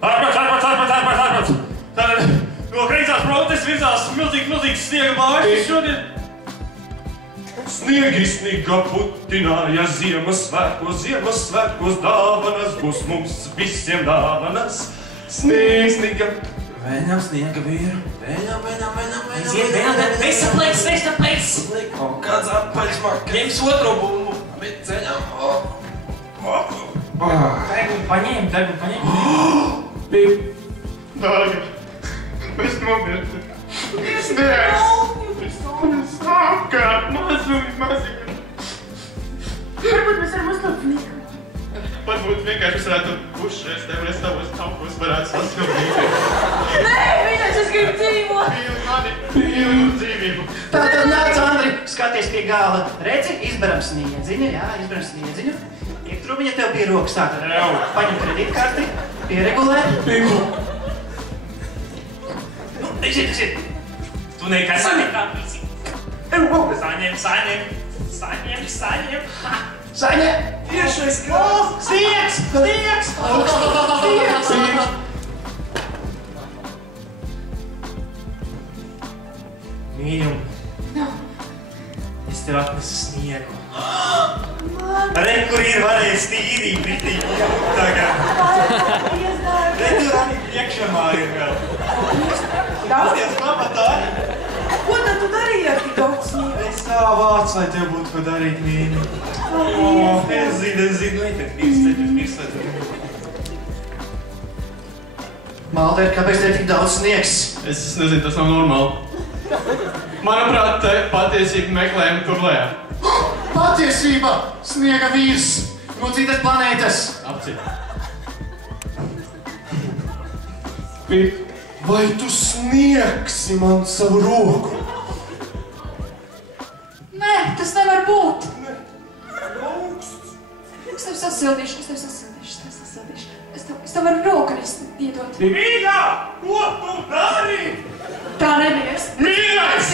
Ārprāts! Tad no kreisās protes virzās milzīgs sniega bāžas šodien. Sniegi sniga putināja Ziemassvētkos dāvanas, būs mums visiem dāvanas. Sniega. Vēņam sniega vīru. Vēņam. Veistaplēs! Kaut kāds apaļš maka. Ņems otro bumbu. Bet ceļam. Degunu paņēm. Dārga, mēs nomirti. Sniegs. Apkārt, mazuļi. Varbūt mēs varam uzlūkt sniegu. Varbūt vienkārši mēs varētu pušreiz tev restāvos kampus varētu sasildīt. Nē, viņas, es gribu dzīvot! Pīlu dzīvību. Tātad nāc, Andri, skaties pie gala. Redzi, izberam sniedziņu, Iektrūmiņa tev pie rokas tātad. Paņem kredītkarti, pieregulē. Aiziet! Tu nekas nekrāpīsi. Saņem! Saņem! Tiešais krāls! Sniegs! Mīļum, es tev atnesu sniegu. Re, kur ir varējis tīrīt, ritīgi tagad. Re, tur arī priekšamā ir vēl. Pasties, papatāji. Ko tad tu darīji ar tik daudz sniegu? Es tā vācu, lai tev būtu ko darīt, mīļi. Es zinu, mirslēt. Malder, kāpēc tev tik daudz sniegs? Es nezinu, tas nav normāli. Manuprāt, te patiesību meklējam tur lejā. Patiesība! Sniega vīrs! No citas planētas! Apcīt. Vai tu sniegsi man savu roku? Nē, tas nevar būt! Es tev sasildīšu. Es tev varu rokanis iedot. Mīļā! Ko tu dari? Tā nevies! Mīļais!